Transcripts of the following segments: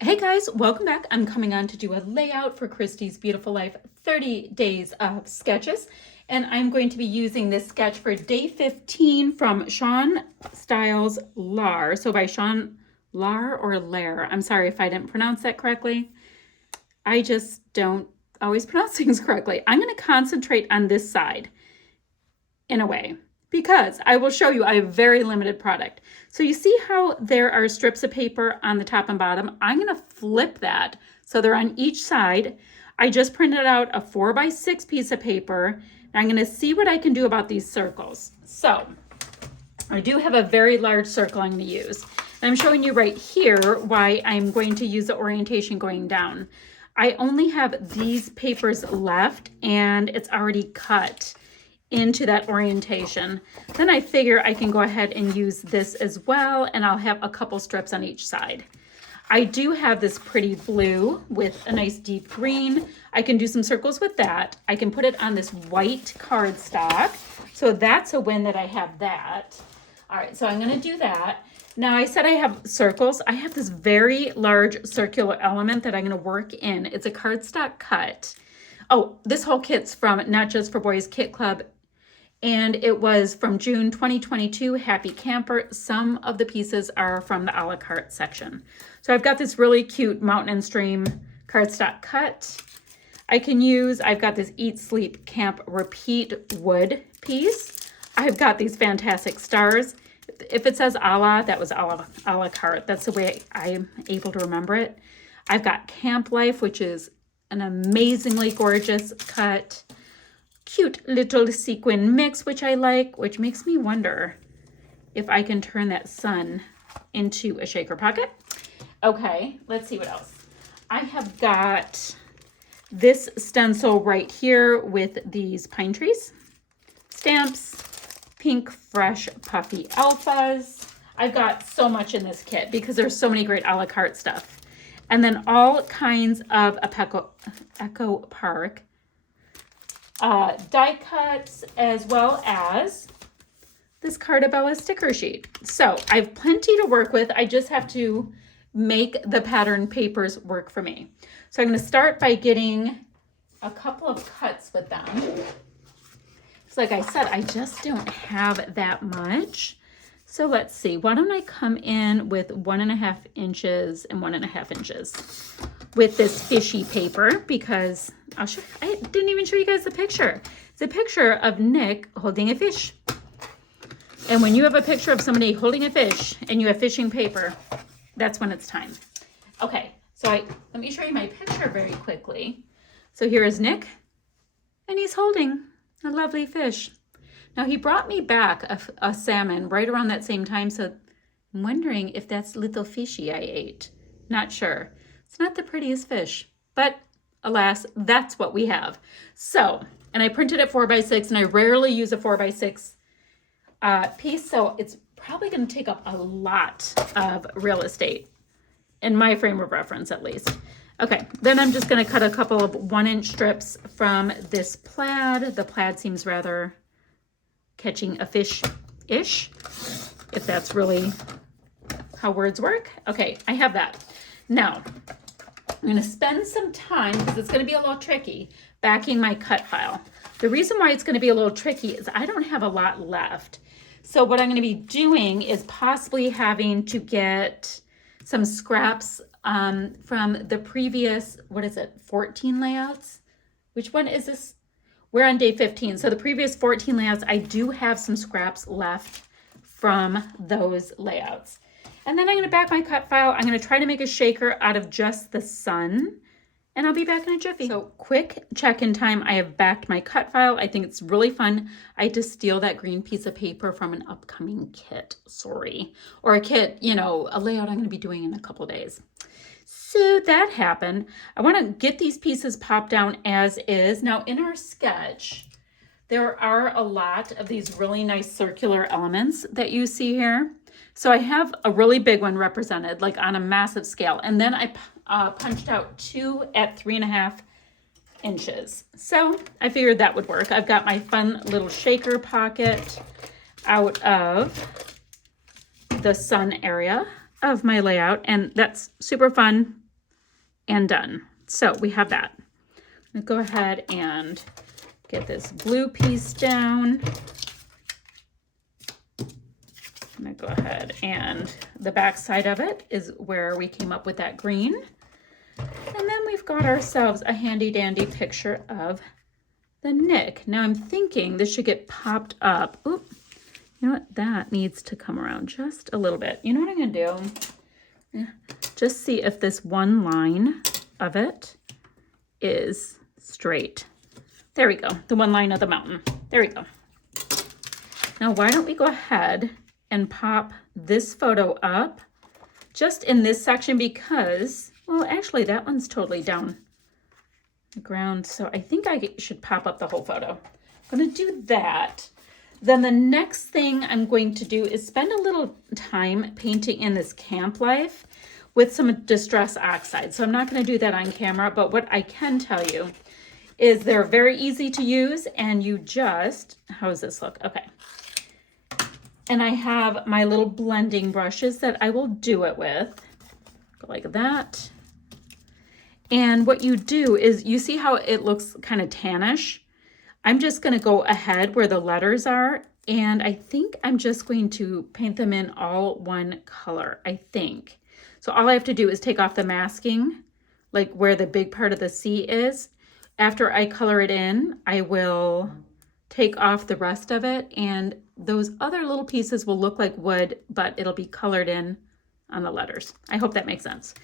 Hey guys, welcome back. I'm coming on to do a layout for Christy's Beautiful Life 30 days of sketches. And I'm going to be using this sketch for day 15 from Sean Styles Lar. So by Sean Lar or Lair. I'm sorry if I didn't pronounce that correctly. I just don't always pronounce things correctly. I'm going to concentrate on this side in a way, because I will show you I have very limited product. So you see how there are strips of paper on the top and bottom? I'm going to flip that so they're on each side. I just printed out a 4x6 piece of paper, and I'm going to see what I can do about these circles. So I do have a very large circle I'm going to use. And I'm showing you right here why I'm going to use the orientation going down. I only have these papers left, and it's already cut into that orientation. Then I figure I can go ahead and use this as well, and I'll have a couple strips on each side. I do have this pretty blue with a nice deep green. I can do some circles with that. I can put it on this white cardstock. So that's a win that I have that. All right, so I'm gonna do that. Now I said I have circles. I have this very large circular element that I'm gonna work in. It's a cardstock cut. Oh, this whole kit's from Not Just for Boys Kit Club, and it was from June 2022, Happy Camper. Some of the pieces are from the a la carte section. So I've got this really cute Mountain and Stream cardstock cut. I've got this Eat, Sleep, Camp, Repeat wood piece. I've got these fantastic stars. If it says a la, that was a la carte. That's the way I'm able to remember it. I've got Camp Life, which is an amazingly gorgeous cut. Cute little sequin mix, which I like, which makes me wonder if I can turn that sun into a shaker pocket. Okay, let's see what else. I have got this stencil right here with these pine trees, stamps, pink fresh puffy alphas. I've got so much in this kit because there's so many great a la carte stuff. And then all kinds of Echo Park die cuts, as well as this Cardabella sticker sheet. So I have plenty to work with. I just have to make the pattern papers work for me. So I'm going to start by getting a couple of cuts with them. So like I said, I just don't have that much. So let's see, why don't I come in with 1.5 inches and 1.5 inches with this fishy paper, because I didn't even show you guys the picture. It's a picture of Nick holding a fish. And when you have a picture of somebody holding a fish and you have fishing paper, that's when it's time. Okay, so let me show you my picture very quickly. So here is Nick, and he's holding a lovely fish. Now he brought me back a salmon right around that same time, so I'm wondering if that's little fishy I ate. Not sure. It's not the prettiest fish, but alas, that's what we have. So, and I printed it 4x6, and I rarely use a 4x6 piece, so it's probably going to take up a lot of real estate in my frame of reference, at least. Okay, then I'm just going to cut a couple of 1-inch strips from this plaid. The plaid seems rather catching a fish-ish, if that's really how words work. Okay, I have that. Now, I'm going to spend some time, because it's going to be a little tricky, backing my cut file. The reason why it's going to be a little tricky is I don't have a lot left. So what I'm going to be doing is possibly having to get some scraps from the previous, 14 layouts? Which one is this? We're on day 15. So the previous 14 layouts, I do have some scraps left from those layouts. And then I'm going to back my cut file. I'm going to try to make a shaker out of just the sun, and I'll be back in a jiffy. So quick check-in time. I have backed my cut file. I think it's really fun. I had to steal that green piece of paper from an upcoming kit, or a kit, a layout I'm going to be doing in a couple days. So that happened. I want to get these pieces popped down as is. Now in our sketch, there are a lot of these really nice circular elements that you see here. So I have a really big one represented, like on a massive scale. And then I punched out 2 at 3.5 inches. So I figured that would work. I've got my fun little shaker pocket out of the sun area of my layout, and that's super fun. and done. So we have that. I'm gonna go ahead and get this blue piece down. I'm gonna go ahead and the back side of it is where we came up with that green. And then we've got ourselves a handy dandy picture of the Nick. Now I'm thinking this should get popped up. Oop, you know what? That needs to come around just a little bit. You know what I'm gonna do? Just see if this one line of it is straight. There we go. The one line of the mountain. There we go. Now why don't we go ahead and pop this photo up just in this section because, well, actually that one's totally down the ground. So I think I should pop up the whole photo. I'm going to do that. Then the next thing I'm going to do is spend a little time painting in this Camp Life with some Distress Oxide. So I'm not going to do that on camera, but what I can tell you is they're very easy to use and you just, how does this look? Okay. And I have my little blending brushes that I will do it with. Go like that. And what you do is, you see how it looks kind of tannish? I'm just gonna go ahead where the letters are, and I think I'm just going to paint them in all one color, I think. So all I have to do is take off the masking, like where the big part of the C is. After I color it in, I will take off the rest of it, and those other little pieces will look like wood, but it'll be colored in on the letters. I hope that makes sense.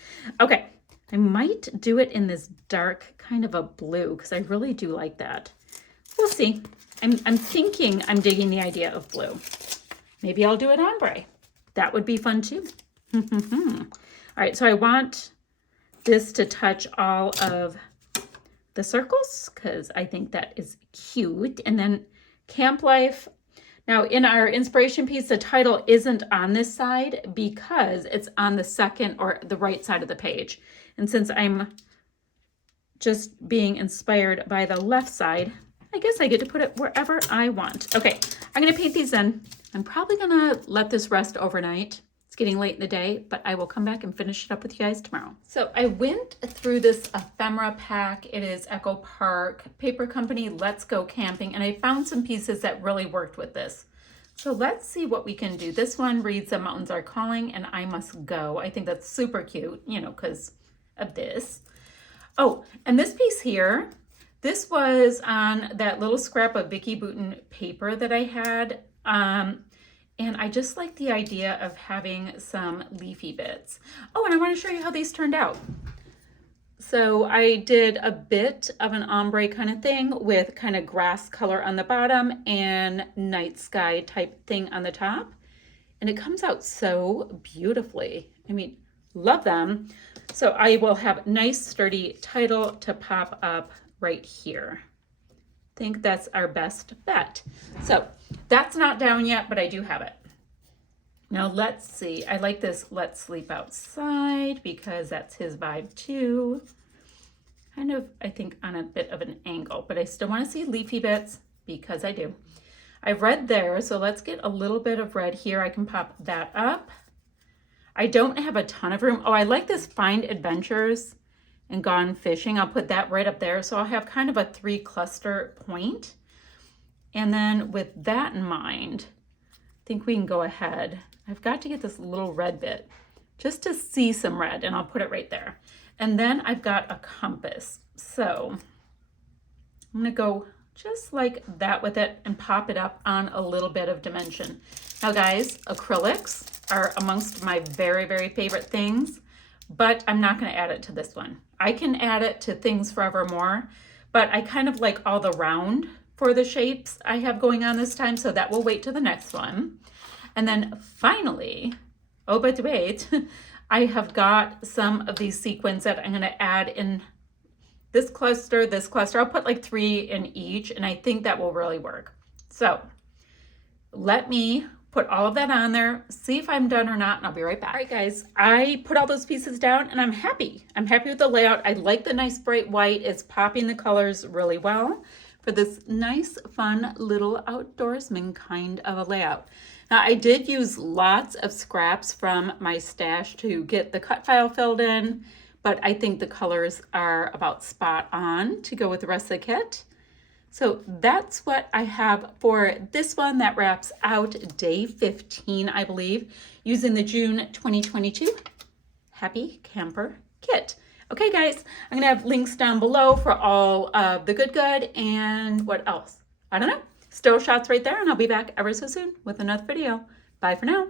Okay, I might do it in this dark kind of a blue because I really do like that. We'll see. I'm thinking I'm digging the idea of blue. Maybe I'll do it ombre. That would be fun too. All right, so I want this to touch all of the circles because I think that is cute. And then Camp Life. Now in our inspiration piece, the title isn't on this side because it's on the second or the right side of the page. And since I'm just being inspired by the left side, I guess I get to put it wherever I want. Okay, I'm gonna paint these in. I'm probably gonna let this rest overnight. It's getting late in the day, but I will come back and finish it up with you guys tomorrow. So I went through this Ephemera pack. It is Echo Park Paper Company Let's Go Camping, and I found some pieces that really worked with this. So let's see what we can do. This one reads, "The mountains are calling and I must go." I think that's super cute, you know, because of this. Oh, and this piece here, this was on that little scrap of Vicki Boutin paper that I had. And I just like the idea of having some leafy bits. Oh, and I want to show you how these turned out. So I did a bit of an ombre kind of thing with kind of grass color on the bottom and night sky type thing on the top. And it comes out so beautifully. I mean, love them. So I will have nice sturdy title to pop up right here. I think that's our best bet. So that's not down yet, but I do have it. Now let's see. I like this "Let's Sleep Outside" because that's his vibe too. Kind of, I think, on a bit of an angle, but I still want to see leafy bits because I do. I've red there, so let's get a little bit of red here. I can pop that up. I don't have a ton of room. Oh, I like this "Find Adventures" and "Gone Fishing." I'll put that right up there. So I'll have kind of a 3 cluster point. And then with that in mind, I think we can go ahead. I've got to get this little red bit just to see some red, and I'll put it right there. And then I've got a compass. So I'm gonna go just like that with it and pop it up on a little bit of dimension. Now guys, acrylics are amongst my very, very favorite things, but I'm not gonna add it to this one. I can add it to Things Forevermore, but I kind of like all the round for the shapes I have going on this time, so that will wait to the next one. And then finally, oh, but wait, I have got some of these sequins that I'm going to add in this cluster, this cluster. I'll put like 3 in each, and I think that will really work. So let me put all of that on there, see if I'm done or not, and I'll be right back. All right, guys, I put all those pieces down, and I'm happy. I'm happy with the layout. I like the nice bright white. It's popping the colors really well for this nice, fun little outdoorsman kind of a layout. Now, I did use lots of scraps from my stash to get the cut file filled in, but I think the colors are about spot on to go with the rest of the kit. So that's what I have for this one that wraps out day 15, I believe, using the June 2022 Happy Camper Kit. Okay, guys, I'm going to have links down below for all of the good and what else? I don't know. Still shots right there, and I'll be back ever so soon with another video. Bye for now.